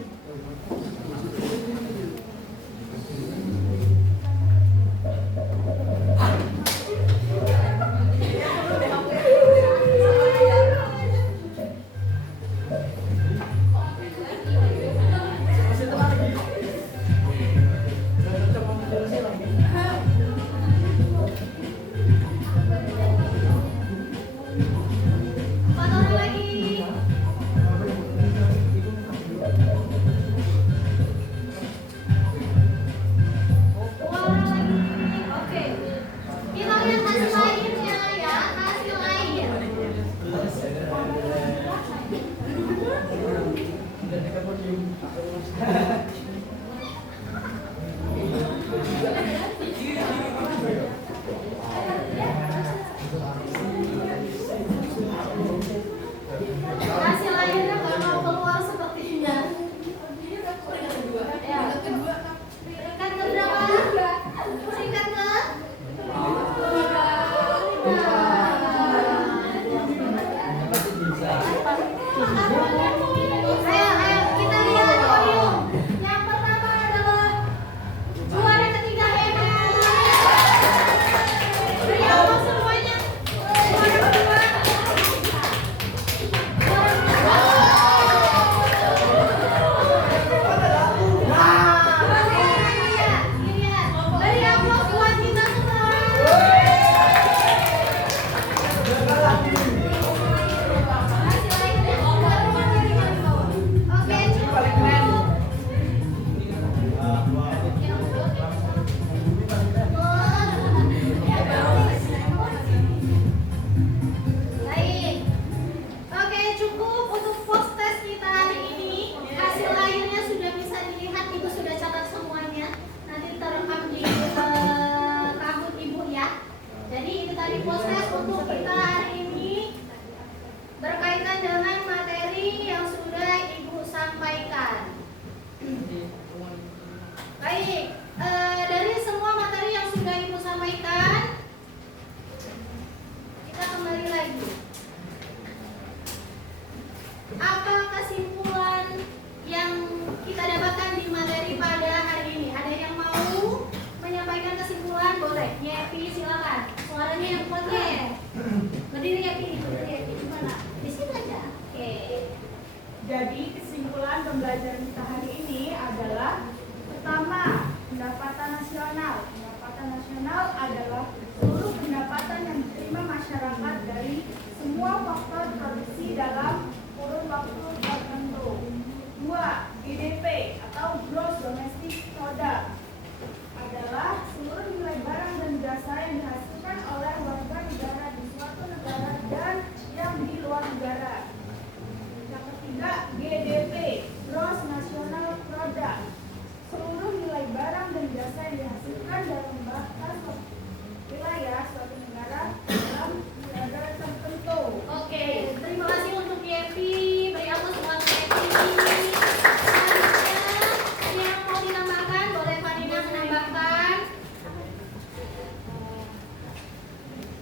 Empat orang lagi. Dua orang lagi. Oke. Kita lihat hasil akhirnya ya, hasil akhir. Hasil akhirnya bakal keluar sepertinya. Ya. Peringkat ke berapa? Peringkat ke? Ayo, ayo kita lihat podium. Yang pertama adalah juara ketiga Hemat. Beri aplaus semuanya. Juara kedua. Beri aplaus buat kita semua. Hasil akhirnya Epi silakan. Suaranya yang kuat ya. Berdiri Epi, berdiri Epi. Gimana? Di sini aja. Oke. Jadi kesimpulan pembelajaran kita hari ini adalah pertama, pendapatan nasional. Pendapatan nasional adalah seluruh pendapatan yang diterima masyarakat dari semua faktor produksi dalam kurun waktu tertentu. 2. GDP atau Gross Domestic Product adalah seluruh nilai barang dan jasa yang dihasilkan oleh warga negara di suatu negara dan yang di luar negara. Yang ketiga, GDP, Gross National Product, seluruh nilai barang dan jasa yang dihasilkan dalam batas wilayah suatu negara dalam negara tertentu. Oke, terima kasih untuk Yepi. Beri aplaus buat Yepi. Selanjutnya, yang mau dinamakan boleh Vanina menambahkan.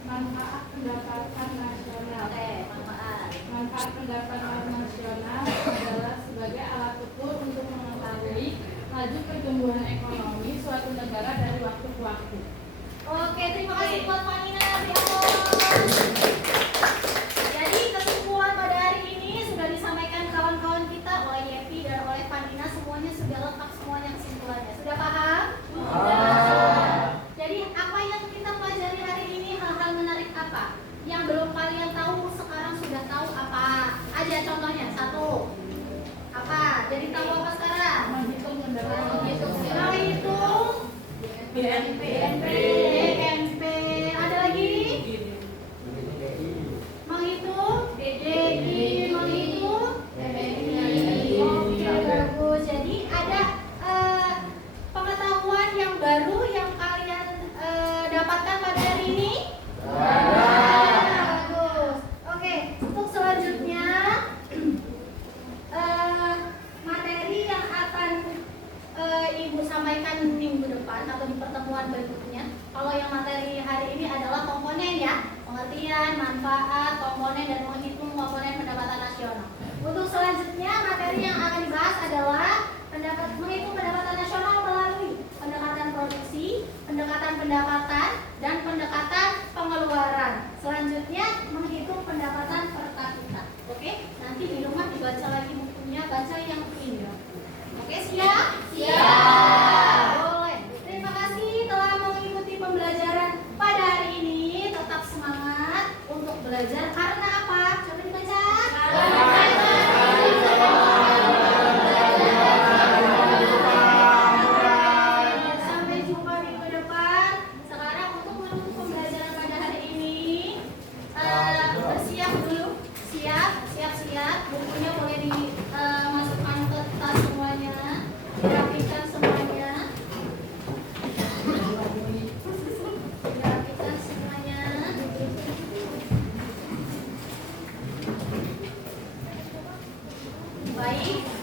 Manfaat pendapatan nasional. Oke, manfaat. Manfaat pendapatan nasional adalah sebagai alat ukur untuk mengetahui laju pertumbuhan ekonomi suatu negara dari waktu ke waktu. Oke, terima kasih buat Vanina. Beri aplaus. Jadi kesimpulan pada hari ini sudah disampaikan kawan-kawan kita oleh Yepi dan oleh Vanina, semuanya sudah lengkap semuanya kesimpulannya. Sudah paham? Sudah. Jadi apa yang kita pelajari hari ini, hal-hal menarik apa? Yang belum kalian tahu sekarang sudah tahu apa? Aja contohnya. Satu. Apa? Jadi tahu apa sekarang? Menghitung pendapatan Menghitung. BNP. BNP. Ada lagi? Menghitung DDI, menghitung FNI. Oke, bagus. Jadi ada pengetahuan yang baru yang kalian dapatkan pada hari ini? Bagus. Oke, untuk selanjutnya materi yang akan Ibu sampaikan minggu depan atau di pertemuan berikutnya. Kalau yang materi hari ini adalah komponen ya, pengertian, manfaat, komponen dan menghitung komponen pendapatan nasional. Untuk selanjutnya materi yang akan dibahas adalah menghitung pendapatan nasional melalui pendekatan produksi, pendekatan pendapatan, dan pendekatan pengeluaran. Selanjutnya menghitung pendapatan per kapita. Oke, nanti di rumah dibaca lagi bukunya, baca yang ini. Oke, siap? Siap. Boleh. Terima kasih telah mengikuti pembelajaran pada hari ini. Tetap semangat untuk belajar karena apa? Coba dibaca. Sampai jumpa minggu depan. Sekarang untuk menutup pembelajaran pada hari ini, bersiap dulu. Siap. Bukunya boleh dimasukkan ke tas semuanya. Dirapikan semuanya. Baik.